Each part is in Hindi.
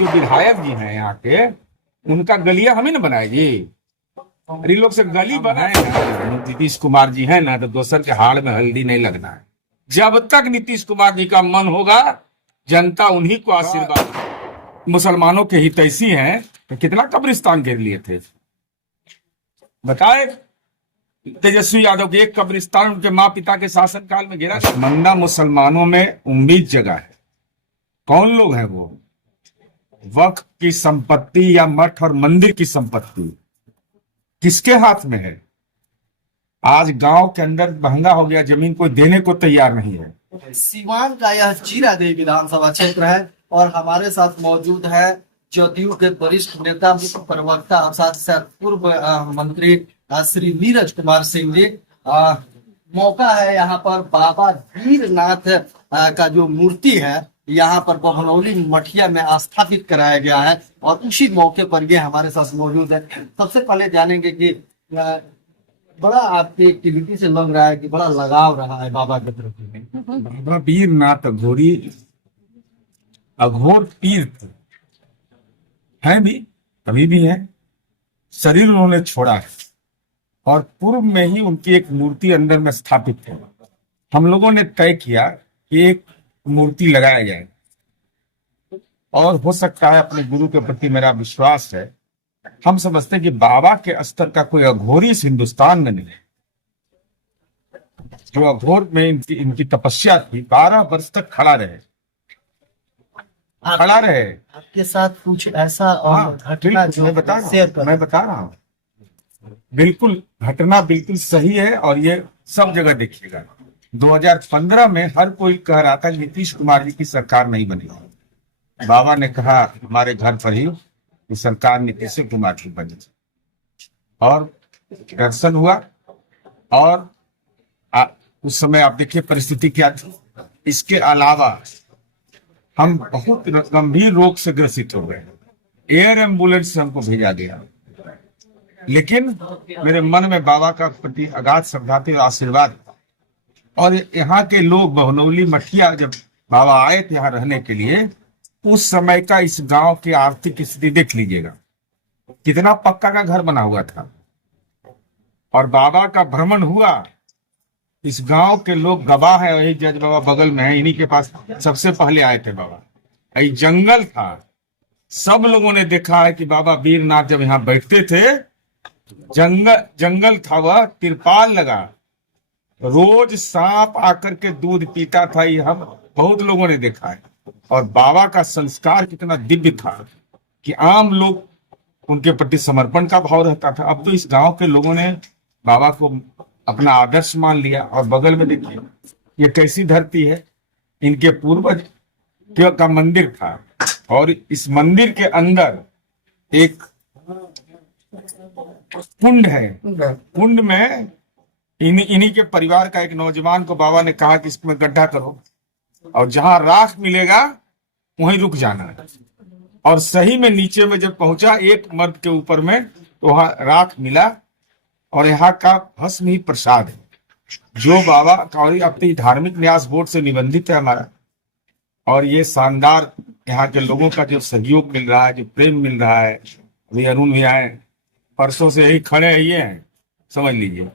जो विधायक जी हैं यहाँ के, उनका गलिया हमें ना बनाएगी। अरे लोग से गली बनाए ना, नीतीश कुमार जी है ना, तो दोसर के हाड़ में हल्दी नहीं लगना है। जब तक नीतीश कुमार जी का मन होगा, जनता उन्हीं को आशीर्वाद। मुसलमानों के हितैषी हैं तो कितना कब्रिस्तान घेर लिए थे, बताए। तेजस्वी यादव के एक कब्रिस्तान उनके माँ पिता के शासनकाल में गिरा। मंदा मुसलमानों में उम्मीद जगा है। कौन लोग हैं वो? वक्फ की संपत्ति या मठ और मंदिर की संपत्ति किसके हाथ में है? आज गांव के अंदर महंगा हो गया, जमीन कोई देने को तैयार नहीं है। सीवान का यह जीरादेई विधानसभा क्षेत्र है और हमारे साथ मौजूद है जदयू के वरिष्ठ नेता, मुख्य प्रवक्ता और साथ ही साथ पूर्व मंत्री श्री नीरज कुमार सिंह जी। मौका है यहाँ पर बाबा वीरनाथ का जो मूर्ति है यहाँ पर बभनौली मठिया में स्थापित कराया गया है और उसी मौके पर ये हमारे साथ मौजूद है। सबसे पहले जानेंगे कि बड़ा आपकी एक्टिविटी से लग रहा है कि बड़ा लगाव रहा है बाबा के प्रति। बाबा वीरनाथ अघोरी अघोर तीर्थ है भी, अभी भी है। शरीर उन्होंने छोड़ा है और पूर्व में ही उनकी एक मूर्ति अंदर में स्थापित है। हम लोगों ने तय किया कि एक मूर्ति लगाया जाए और हो सकता है, अपने गुरु के प्रति मेरा विश्वास है, हम समझते हैं कि बाबा के स्तर का कोई अघोरी इस हिंदुस्तान में नहीं है। जो अघोर में इनकी तपस्या थी, 12 वर्ष तक खड़ा रहे। आपके साथ कुछ ऐसा घटना जो मैं बता रहा हूँ, बिल्कुल घटना बिल्कुल सही है और ये सब जगह देखिएगा। 2015 में हर कोई कह रहा था नीतीश कुमार जी की सरकार नहीं बनेगी। बाबा ने कहा हमारे घर पर ही कि सरकार नीतीश कुमार की बनी, और दर्शन हुआ। और उस समय आप देखिए परिस्थिति क्या थी। इसके अलावा हम बहुत गंभीर रोग से ग्रसित हो गए, एयर एम्बुलेंस से हमको भेजा गया, लेकिन मेरे मन में बाबा का प्रति अगाध श्रद्धा थी और आशीर्वाद। और यहाँ के लोग बभनौली मठिया जब बाबा आए थे यहाँ रहने के लिए, उस समय का इस गांव की आर्थिक स्थिति देख लीजिएगा, कितना पक्का का घर बना हुआ था। और बाबा का भ्रमण हुआ, इस गांव के लोग गवाह है, वही जज बाबा बगल में है, इन्हीं के पास सबसे पहले आए थे बाबा। यही जंगल था, सब लोगों ने देखा है कि बाबा वीरनाथ जब यहाँ बैठते थे, जंगल था, वह तिरपाल लगा, रोज सांप आकर के दूध पीता था। ये हम बहुत लोगों ने देखा है। और बाबा का संस्कार कितना दिव्य था कि आम लोग उनके प्रति समर्पण का भाव रहता था। अब तो इस गांव के लोगों ने बाबा को अपना आदर्श मान लिया। और बगल में देखिए ये कैसी धरती है, इनके पूर्वज का मंदिर था और इस मंदिर के अंदर एक कुंड है। कुंड में इन्हीं के परिवार का एक नौजवान को बाबा ने कहा कि इसमें गड्ढा करो और जहां राख मिलेगा वहीं रुक जाना है। और सही में नीचे में जब पहुंचा एक मर्द के ऊपर में, तो वहां राख मिला और यहाँ का भस्म ही प्रसाद है, जो बाबा का अपनी धार्मिक न्यास बोर्ड से निबंधित है हमारा। और ये शानदार यहाँ के लोगों का जो सहयोग मिल रहा है, जो प्रेम मिल रहा है। अभी अरुण भी आए, परसों से यही खड़े है, ये हैं, समझ लीजिए।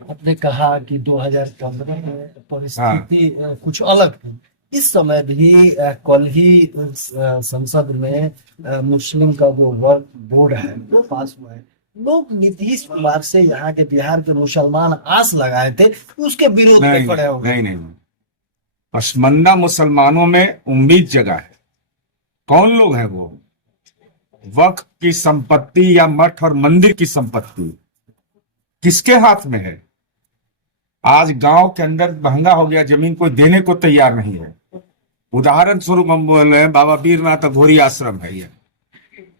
आपने कहा कि 2015 में परिस्थिति कुछ अलग थी। इस समय भी कल ही संसद में मुस्लिम का जो वक्फ बोर्ड है वो पास हुआ है। लोग नीतीश कुमार से यहाँ के बिहार के मुसलमान आस लगाए थे, उसके विरोध में खड़े हो गए। नहीं, पसमंदा मुसलमानों में उम्मीद जगा है। कौन लोग हैं वो? वक्फ की संपत्ति या मठ और मंदिर की संपत्ति किसके हाथ में है? आज गांव के अंदर महंगा हो गया, जमीन कोई देने को तैयार नहीं है। उदाहरण स्वरूप हम बोल रहे हैं, बाबा वीरनाथ अघोरी आश्रम है ये,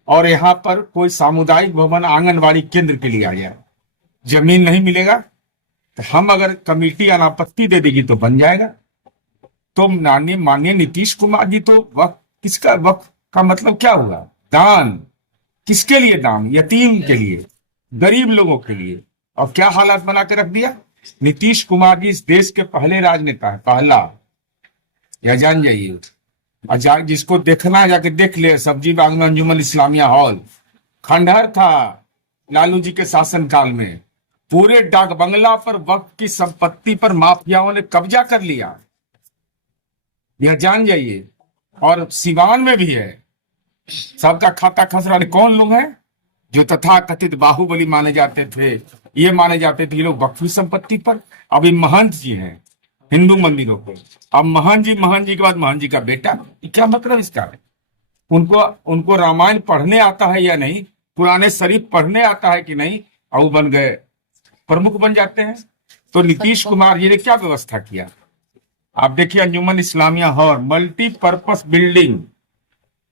और यहाँ पर कोई सामुदायिक भवन आंगनबाड़ी केंद्र के लिए आ गया, जमीन नहीं मिलेगा तो हम अगर कमेटी अनापत्ति दे देगी तो बन जाएगा। तो माननीय नीतीश कुमार जी तो वक्फ, किसका वक्फ का मतलब क्या हुआ? दान। किसके लिए दान? यतीम के लिए, गरीब लोगों के लिए। और क्या हालात बना के रख दिया। नीतीश कुमार जी इस देश के पहले राजनेता है, पहला, यह जान जाइए। जिसको देखना है जाके देख ले, सब्जी बाग में अंजुमन इस्लामिया हॉल खंडहर था लालू जी के शासनकाल में। पूरे डाक बंगला पर वक्त की संपत्ति पर माफियाओं ने कब्जा कर लिया, यह जान जाइए। और सिवान में भी है, सबका खाता खसरा। कौन लोग हैं जो तथा कथित बाहुबली माने जाते थे, ये माने जाते थे ये लोग वक्फी संपत्ति पर। अभी महंत जी हैं हिंदू मंदिरों को, अब महंत जी के बाद महंत जी का बेटा, क्या मतलब इसका है? उनको रामायण पढ़ने आता है या नहीं, पुराने शरीफ पढ़ने आता है कि नहीं, और वो बन गए प्रमुख बन जाते हैं। तो नीतीश कुमार जी ने क्या व्यवस्था किया, आप देखिए। अंजुमन इस्लामिया हॉल मल्टीपर्पस बिल्डिंग,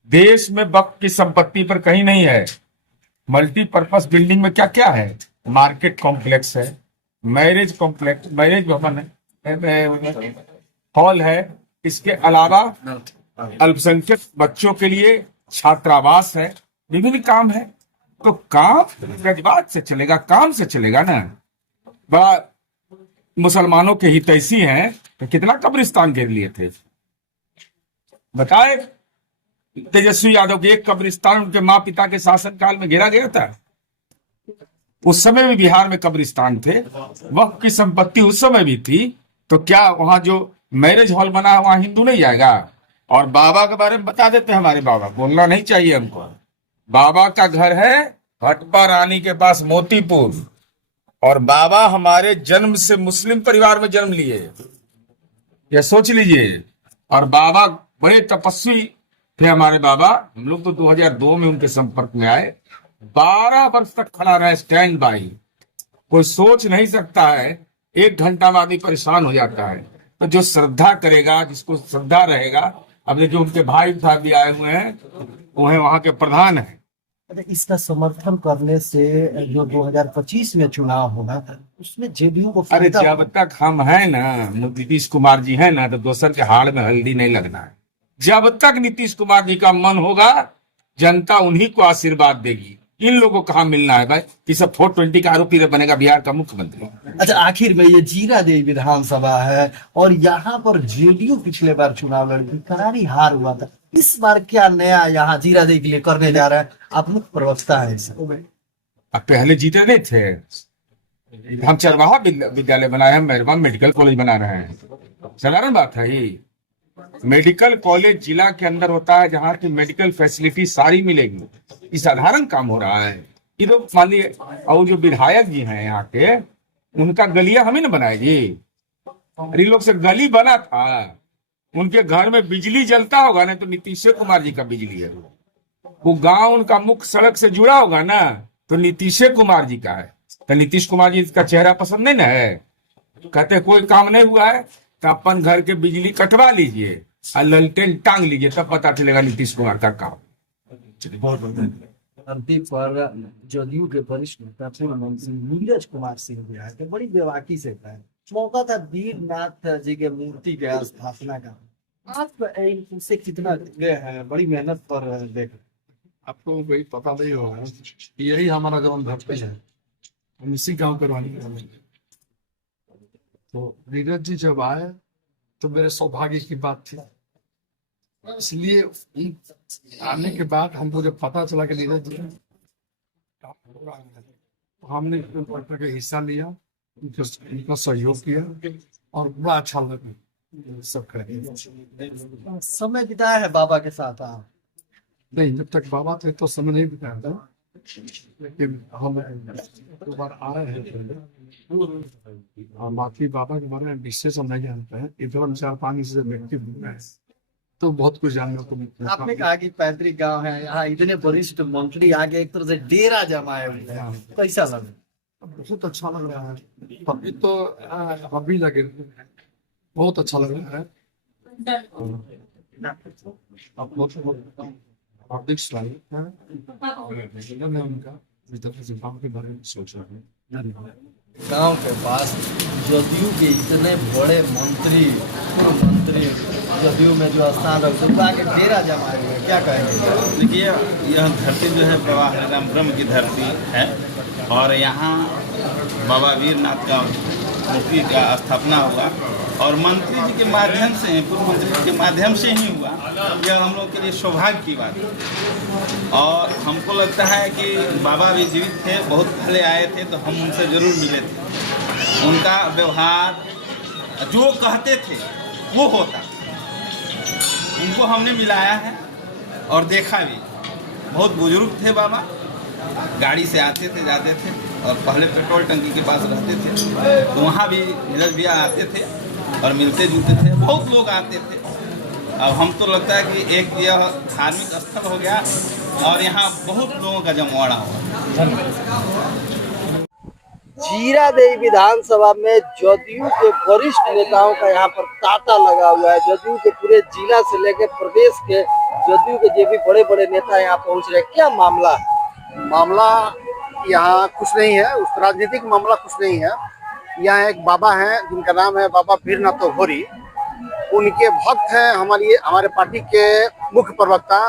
देश में वक्फ की संपत्ति पर कहीं नहीं है। मल्टीपर्पस बिल्डिंग में क्या क्या है? मार्केट कॉम्प्लेक्स है, मैरिज भवन है, हॉल है। इसके अलावा अल्पसंख्यक बच्चों के लिए छात्रावास है, विभिन्न काम है। तो काम जज्बात से चलेगा, काम से चलेगा ना। बड़ा मुसलमानों के हितैषी हैं तो कितना कब्रिस्तान घेर लिए थे, बताए। तेजस्वी यादव के एक कब्रिस्तान उनके माँ पिता के शासनकाल में घेरा गया था। उस समय भी बिहार में कब्रिस्तान थे, वक्फ की संपत्ति उस समय भी थी। तो क्या वहां जो मैरिज हॉल बना है वहां हिंदू नहीं जाएगा? और बाबा के बारे में बता देते हैं, हमारे बाबा, बोलना नहीं चाहिए हमको। बाबा का घर है भटपा रानी के पास मोतीपुर, और बाबा हमारे जन्म से मुस्लिम परिवार में जन्म लिए, यह सोच लीजिए। और बाबा बड़े तपस्वी थे हमारे बाबा। हम लोग तो 2002 में उनके संपर्क में आए, 12 वर्ष तक खड़ा रहे स्टैंड बाई। कोई सोच नहीं सकता है, 1 घंटा में आदमी परेशान हो जाता है। तो जो श्रद्धा करेगा, जिसको श्रद्धा रहेगा, अब जो उनके भाई था भी आए हुए हैं, वो है वहां के प्रधान है। इसका समर्थन करने से जो 2025 में चुनाव होगा उसमें जेडीयू को अरे जब तक हम हैं ना, नीतीश कुमार जी हैं ना, तो दोसर के हाड़ में हल्दी नहीं लगना है। जब तक नीतीश कुमार जी का मन होगा, जनता उन्हीं को आशीर्वाद देगी। इन लोगों को कहाँ मिलना है भाई कि सब 420 का आरोपी बनेगा बिहार का मुख्यमंत्री। अच्छा, आखिर में ये जीरादेई विधानसभा है और यहाँ पर जेडीयू पिछले बार चुनाव लड़ी, करारी हार हुआ था। इस बार क्या नया यहाँ जीरादेई के लिए करने जा रहा है? आप मुख्य प्रवक्ता है इसमें। अब पहले जीते नहीं थे, हम चरवाहा विद्यालय बनाए हैं, मेहरबान मेडिकल कॉलेज बना रहे हैं। साधारण बात है ये। मेडिकल कॉलेज जिला के अंदर होता है, जहाँ की मेडिकल फैसिलिटी सारी मिलेगी। ये साधारण काम हो रहा है। ये तो मान लीजिए, और जो विधायक जी हैं यहाँ के, उनका गलिया हमें न बनाए जी। अरे लोग से गली बना था, उनके घर में बिजली जलता होगा ना, तो नीतीश कुमार जी का बिजली है। वो गांव उनका मुख्य सड़क से जुड़ा होगा ना, तो नीतीश कुमार जी का है। तो नीतीश कुमार जी का चेहरा पसंद नहीं ना है, कहते कोई काम नहीं हुआ है तो अपन घर के बिजली कटवा लीजिए और ललटेन टांग लीजिए, तब पता चलेगा नीतीश कुमार का काम। धरती पर जदयू के वरिष्ठ नेता पूर्व मंत्री नीरज कुमार सिंह बिहार के बड़ी बेबाकी से कहा, मौका था वीरनाथ जी के मूर्ति के स्थापना का। आप इनसे कितना जुड़े हैं, बड़ी मेहनत पर देख। आपको वही पता नहीं होगा, यही हमारा जवान धरती है, हम इसी गांव के रहने वाले हैं। तो नीरज जी जब आए तो मेरे सौभाग्य की बात थी, इसलिए आने के बाद हमको जब पता चला कि नीरज जी तो हमने का हिस्सा लिया, उनका सहयोग किया और बड़ा अच्छा लगा। सब करें समय बिताया है बाबा के साथ आप? नहीं, जब तक बाबा थे तो समय नहीं बिताया था, लेकिन हम दो बार आए हैं और बाकी बाबा के बारे में विशेष हम नहीं जानते हैं। इधर 4-5 से व्यक्ति हैं तो बहुत कुछ जानने को मिलता है। आपने कहा कि पैतृक गांव है, यहाँ इतने वरिष्ठ मंत्री आगे एक तरह से डेरा जमाए हुए हैं, कैसा लगा? बहुत अच्छा लग रहा है। अभी तो अभी लगे बहुत अच्छा लग रहा है। आप लोग हार्दिक स्वागत है उनका गाँव के बारे में सोच रहे हैं। गांव के पास जदयू के इतने बड़े मंत्री, पूर्व मंत्री जदयू में जो स्थान रखते हैं, आगे डेरा जमाए हुए, क्या कहेंगे? देखिए, यह धरती जो है बाबा हरिराम ब्रह्म की धरती है और यहाँ बाबा वीरनाथ का मूर्ति का स्थापना हुआ और मंत्री जी के माध्यम से, पूर्व मंत्री जी के माध्यम से ही हुआ। यह हम लोग के लिए सौभाग्य की बात है और हमको लगता है कि बाबा भी जीवित थे, बहुत पहले आए थे तो हम उनसे ज़रूर मिले थे। उनका व्यवहार जो कहते थे वो होता, उनको हमने मिलाया है और देखा भी। बहुत बुजुर्ग थे बाबा, गाड़ी से आते थे जाते थे और पहले पेट्रोल टंकी के पास रहते थे तो वहाँ भी नीरज भैया आते थे और मिलते जुलते थे, बहुत लोग आते थे। अब हम तो लगता है कि एक यह धार्मिक स्थल हो गया और यहाँ बहुत लोगों का जमवाड़ा हुआ। जीरा देवी विधानसभा में जदयू के वरिष्ठ नेताओं का यहाँ पर तांता लगा हुआ है। जदयू के पूरे जिला से लेकर प्रदेश के जदयू के जो भी बड़े बड़े नेता यहाँ पहुंच रहे हैं, क्या मामला है? मामला यहाँ कुछ नहीं है, उस राजनीतिक मामला कुछ नहीं है। यहाँ एक बाबा हैं जिनका नाम है बाबा वीरनाथ घोरी, उनके भक्त हैं हमारे पार्टी के मुख्य प्रवक्ता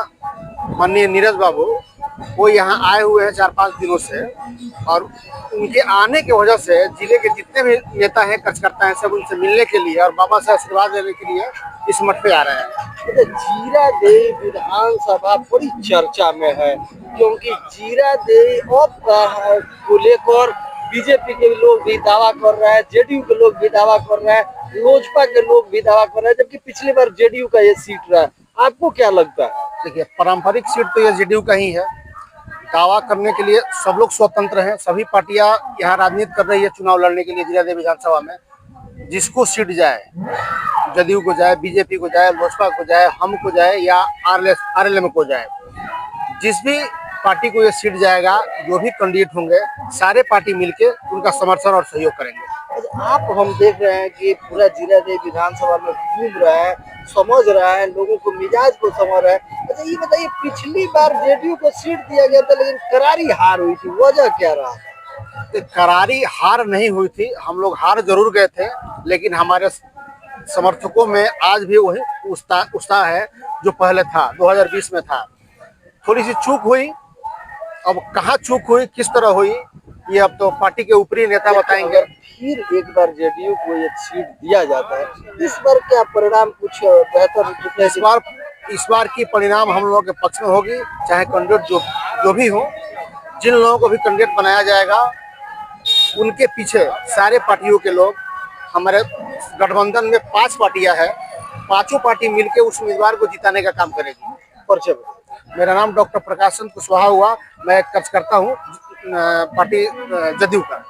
माननीय नीरज बाबू। वो यहाँ आए हुए हैं 4-5 दिनों से और उनके आने की वजह से जिले के जितने भी नेता हैं, कार्यकर्ता हैं, सब उनसे मिलने के लिए और बाबा से आशीर्वाद लेने के लिए इस मठ पे आ रहे हैं। जीरा देवी विधानसभा बड़ी चर्चा में है क्योंकि जीरा देवी को लेकर बीजेपी के लोग भी दावा कर रहे हैं, जेडीयू के लोग भी दावा कर रहे हैं, लोजपा के लोग भी दावा कर रहे हैं, जबकि पिछली बार जेडीयू का ये सीट रहा। आपको क्या लगता है? देखिए, पारंपरिक सीट तो ये जेडीयू का ही है। दावा करने के लिए सब लोग स्वतंत्र हैं, सभी पार्टियां यहाँ राजनीति कर रही है चुनाव लड़ने के लिए जीरा देवी विधानसभा में। जिसको सीट जाए, जदयू को जाए, बीजेपी को जाए, लोजपा को जाए, हम को जाए या आरएलएम को जाए, जिस भी पार्टी को ये सीट जाएगा, जो भी कैंडिडेट होंगे, सारे पार्टी मिलके उनका समर्थन और सहयोग करेंगे। आप हम देख रहे हैं कि पूरा जीरा देवी विधानसभा में घूम रहा है, समझ रहा है, लोगों को मिजाज को समझ रहा है। अच्छा ये बताइए, पिछली बार जेडीयू को सीट दिया गया था लेकिन करारी हार हुई थी, वजह क्या रहा? करारी हार नहीं हुई थी, हम लोग हार जरूर गए थे, लेकिन हमारे समर्थकों में आज भी वही उत्साह है जो पहले था, 2020 में था। थोड़ी सी चूक हुई, अब कहाँ चूक हुई, किस तरह हुई, ये अब तो पार्टी के ऊपरी नेता बताएंगे। फिर एक बार जेडीयू को ये सीट दिया जाता है, इस बार क्या परिणाम कुछ बेहतर? इस बार की परिणाम हम लोगों के पक्ष में होगी, चाहे कैंडिडेट जो भी हो। जिन लोगों को भी कैंडिडेट बनाया जाएगा, उनके पीछे सारे पार्टियों के लोग, हमारे गठबंधन में 5 पार्टियां हैं, 5 पार्टी मिलकर उस उम्मीदवार को जिताने का काम करेगी। परिचय? मेरा नाम डॉक्टर प्रकाश चंद्र कुशवाहा हुआ, मैं कार्यकर्ता हूँ पार्टी जदयू का।